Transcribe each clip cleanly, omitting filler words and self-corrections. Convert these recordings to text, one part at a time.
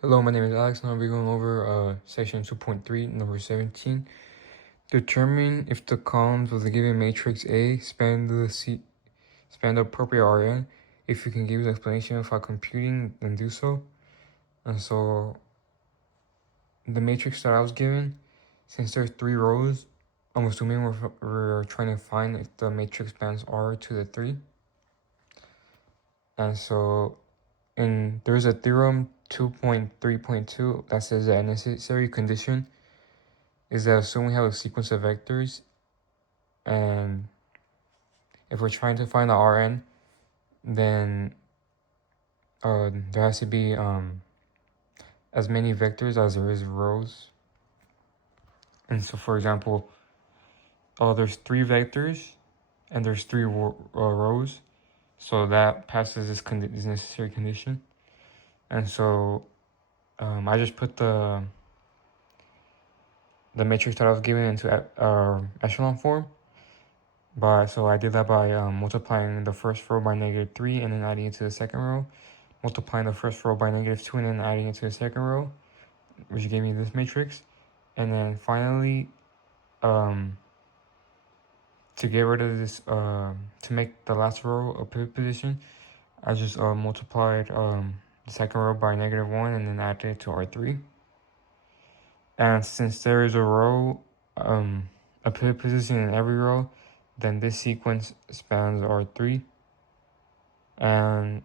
Hello, my name is Alex, and I'll be going over section 2.3, number 17. Determine if the columns of the given matrix A span the appropriate Rn. If you can give the explanation without computing, then do so. And so, the matrix that I was given, since there's 3 rows, I'm assuming we're trying to find if the matrix spans R to the 3. And so, there's a theorem 2.3.2 that says that a necessary condition is that assume we have a sequence of vectors, and if we're trying to find the Rn, then there has to be as many vectors as there is rows. And so, for example, there's 3 vectors and there's 3 rows, so that passes this necessary condition. And so I just put the matrix that I was given into echelon form. So I did that by multiplying the first row by -3 and then adding it to the second row, multiplying the first row by -2 and then adding it to the second row, which gave me this matrix. And then finally, to get rid of this, to make the last row a pivot position, I just multiplied the second row by -1 and then added it to R3. And since there is a row, a pivot position in every row, then this sequence spans R3. And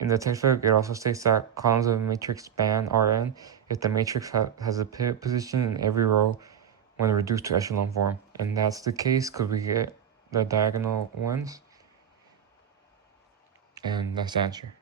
in the textbook, it also states that columns of a matrix span Rn if the matrix has a pivot position in every row when reduced to echelon form. And that's the case because we get the diagonal ones. And that's the answer.